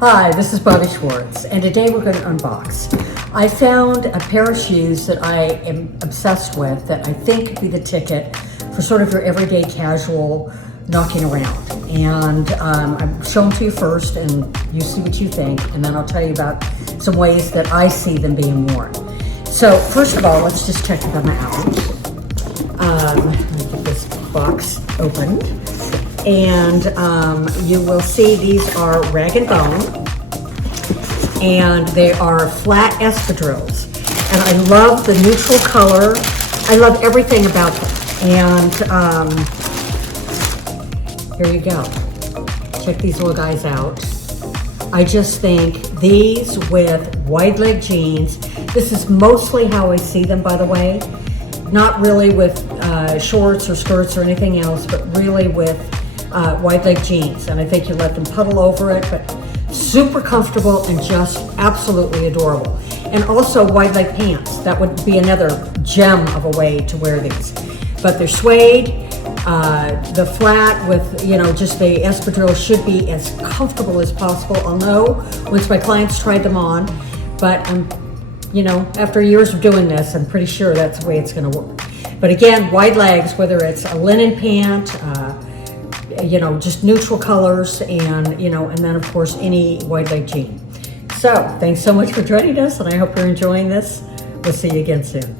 Hi, this is Bobbi Schwartz, and today we're going to unbox. I found a pair of shoes that I am obsessed with that I think could be the ticket for sort of your everyday casual knocking around. And I'm showing to you first, and you see what you think, and then I'll tell you about some ways that I see them being worn. So first of all, let's just check them out. Let me get this box opened. And you will see these are rag and bone, and they are flat espadrilles. And I love the neutral color. I love everything about them. And here you go. Check these little guys out. I just think these with wide leg jeans, this is mostly how I see them, by the way. Not really with shorts or skirts or anything else, but really with wide leg jeans. And I think you let them puddle over it, but super comfortable and just absolutely adorable. And also wide leg pants. That would be another gem of a way to wear these. But they're suede. The flat with, just the espadrille should be as comfortable as possible. I'll know once my clients tried them on, but after years of doing this, I'm pretty sure that's the way it's going to work. But again, wide legs, whether it's a linen pant, just neutral colors, and then of course any wide leg jean. So thanks so much for joining us, and I hope you're enjoying this. We'll see you again soon.